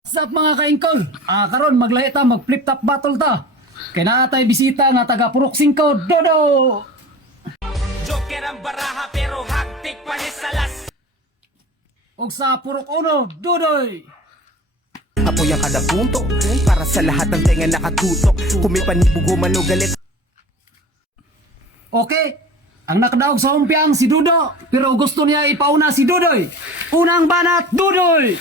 What's up mga kaingkol? Karon maglahi ta mag flip top battle ta. Kay naa tay bisita nga taga Purok 5, Dodo. Joker ang baraha pero hagtik pa ni Salas. Og sa Purok 1, Dudoy. Apoy ang kada punto para sa lahat ng tenga nakatutok. Kung may panibugo man o galit. Okay. Ang nakadaog sa umpiang si Dudo, pero gusto niya ipauna si Dudoy. Unang banat, Dudoy.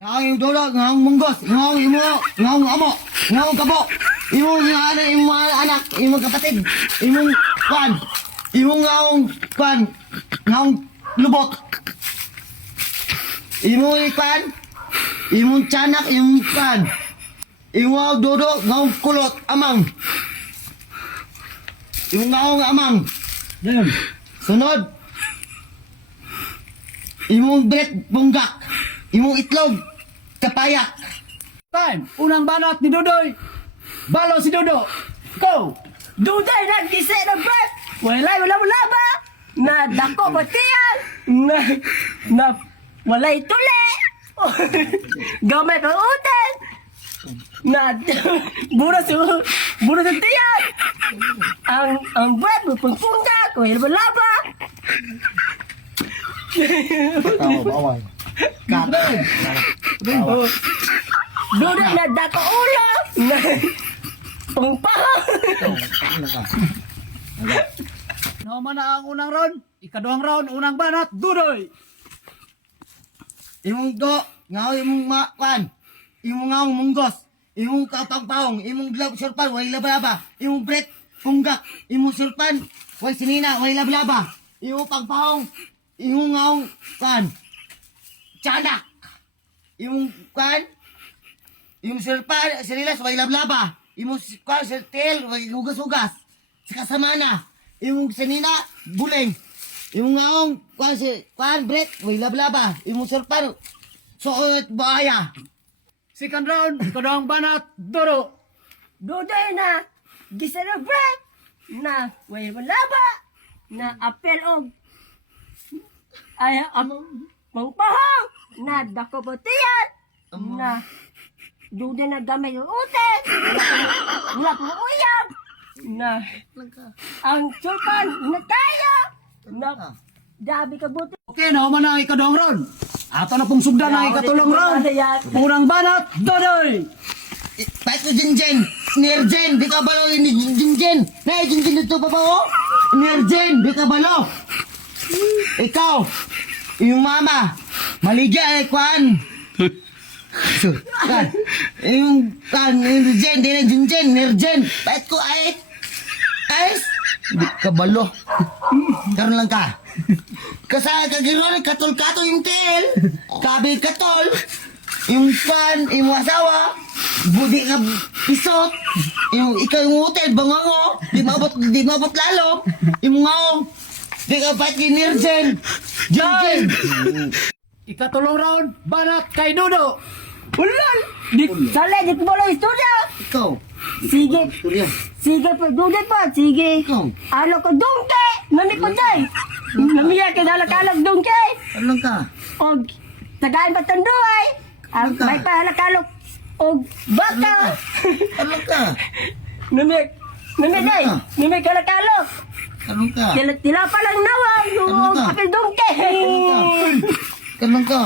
Ngawang dolo, ngawang munggos, ngawang imo, ngawang amo, ngawang kabo, imo nga ano, imo mga anak, imo kapatid, imo kwan, imo ngawang kwan, ngawang lubot, imo kwan, imo tiyanak, imo kwan, imo dodo, ngawang kulot, amang, imo ngawang amang, Dayon. sunod, imo bret bunggak, imo itlog, kapayak. Time. Unang banat ni Dudoy. Balo si Dodo. Go. Duday na gisi na bat. Wala ba? Na dako batiyan. Na walay tuli. Gamay pa utan. Na buras sa tiyan. Ang bat mo pagpunta ko wala ba? Duday na dako ulo. Na pangpahaw. Naman na ang unang round. Ikaduhang round, unang banat, Dudoy. Imong do, ngaw imong makwan, imong ngawang munggos, imong kapangpahong, imong glove surpan, way labalaba, imong bret, punggak, imong surpan, way sinina, way labalaba, imong pangpahong, imong ngawang kwan, tiyanak, imong kwan, imong surpan, sinilas, way labalaba, imong kwan, sirtel, way hugas-hugas, sa kasamana, imong sinina, buleng, imong ngawang kwan, bret, way labalaba, imong surpan, suot, baaya. Second round, ikaduhang banat, Dodo. Duday na gisi na bat. Na wala ba? Na apel og ay pangpahaw. Na dako batiyan. Na duday na gamay yung uten. Wala kong uyab. Na ang sulpan na tayo. Na dabi ka buti. Okay, naman na ang ikaduhang round. Ato na pong sugdan ang ikatulong round. Unang banat, Dodoy. Pahit ko Jinjen, Nerjen, di ka balo ini Jinjen. Na Jinjen dito pa ba o? Nerjen, di ka balo. Ikaw, yung mama, maligya kwan. Kan, yung kan, Nerjen, di na Jinjen, Nerjen. Pahit ko ay, di ka balo. Karoon lang ka. Kasaya ka gano'n, katol-katol yung tel. Kabi katol. Yung pan, yung asawa. Budi ka pisot. Yung ikaw yung hotel, bangango. Di mabot lalo. Yung ngawang. Di ka pati kinirjen. Jinjen. Ikatulong round, banat kay Dodo. Ulol! Sala, di ko bala istorya! Ikaw. Sige, Surya. sige pa, duday pa, sige. Ikaw. Ano ko, dungke! Nami ko day! Namiya ka nalakalag dungke! Ano lang ka? Og, tagaan pa tanduay! Ano ka? May pa nalakalok! Og, baka! Ano lang ka? Nami day! Ano ka? Nami ka nalakalok! Ano ka? Tila pa lang nawag! Ano Og, ka? apil dungke! Ano lang ka?